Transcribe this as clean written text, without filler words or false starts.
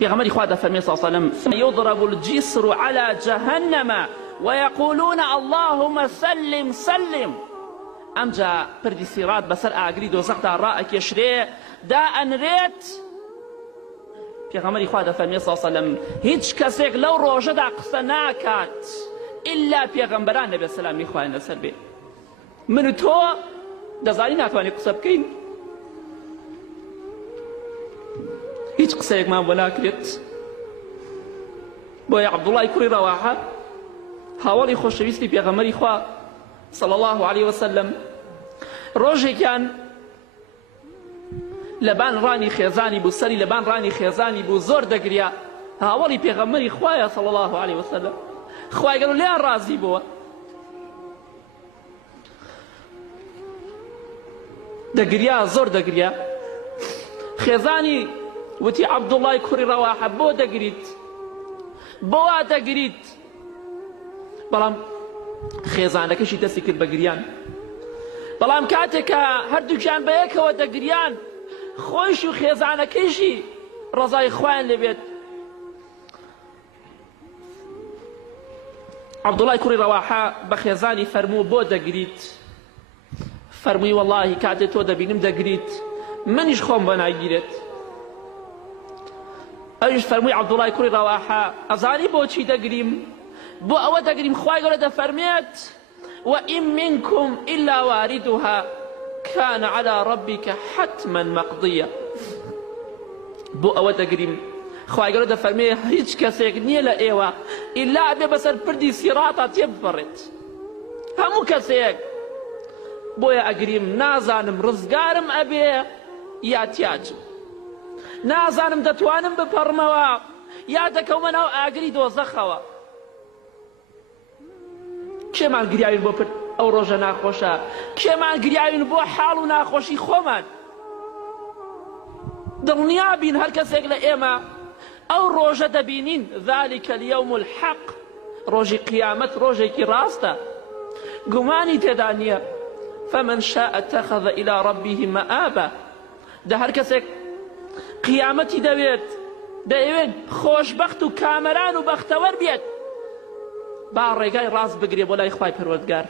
پیغمبری خوا دەفەرمێ صلی الله عليه وسلم ثم يضرب الجسر على جهنم ويقولون اللهم سلم سلم. ئەمجا پردی سیرات بەسەر ئاگری دۆزەخدا ڕائەکێشرێ دائەنرێت. پێغەمبەری خوا دەفەرمێ صلی الله عليه وسلم هیچ کەسێک لەو ڕۆژەدا قسە ناکات ئیلا پێغەمبەران نەبێ سەلامی خوایان لەسەر بێ. من و تۆ دەزانی ناتوانێت قسە بکەین، هیچ قسەیەکمان بۆ ناکرێت. بۆیە عەبدوڵای کوڕی ڕەواحە هاوڵی خۆشەویستی پێغەمبەری خوا صلی الله عليه وسلم ڕۆژێکیان لەبان ڕانی خێزانی بوو، سەری لەبان ڕانی خێزانی بوو، زۆر دەگریا. هاوڵی پێغەمبەری خوایە صلی الله عليه وسلم، خوای گەورە لێیان ڕازی بووە. دەگریا، زۆر دەگریا. خێزانی وتی عەبدوڵای کوڕی ڕەواحە بۆ دەگریت، بۆ وا دەگریت؟ بەڵام خێزانەکەشی دەستی کرد بە گریان. بەڵام کاتێکە هەردووکیان بە یەکەوە دەگریان، خۆیش و خێزانەکەیشی ڕەزای خوایان لێبێت. عەبدوڵای کوڕی ڕەواحە بە خێزانی فەرموو بۆ دەگریت؟ فەرمووی وەڵڵاهی کاتێ تۆ دەبینم دەگریت منیش خۆم بە ناگیرێت. ئەویش فەرمووی عەبدوڵای کوڕی ڕەواحە ئەزانی بۆچی دەگریم؟ بۆ ئەوە دەگریم خوای گەورە دەفەرمێت وئین منکم ئیلا واردها کان علی ربک حتما مەقضیە. بۆ ئەوە دەگریم خوای گەورە دەفەرمێ هیچ کەسێک نییە لە ئێوە ئیلا ئەبێ بەسەر پردی سیڕاتە تێبپەڕێت، هەموو کەسێک. بۆیە ئەگریم نازانم ڕزگارم ئەبێ یا تیاجم، نازانم دەتوانم بپەڕمەوە یا دەکەومە ناو ئاگری دۆزەخەوە. کێمان گریاوین بۆ پرد ئەو ڕۆژە ناخۆشە؟ کێمان گریاوین بۆ حاڵ و ناخۆشی خۆمان؟ دڵنیابین هەر کەسێک لە ئێمە ئەو ڕۆژە دەبینین ذلك اليوم الحق، ڕۆژی قیامەت ڕۆژێکی ڕاستە، گومانی تێدا نییە. فمن شاء اتخذ إلى ربه مآبا. دا هەر کەسێک قیامەتی دەوێت خۆشبەخت و کامەران و بەختەوەر بێت، با ڕێگای ڕاست بگرێ بۆ لای خوای پەروەردگار.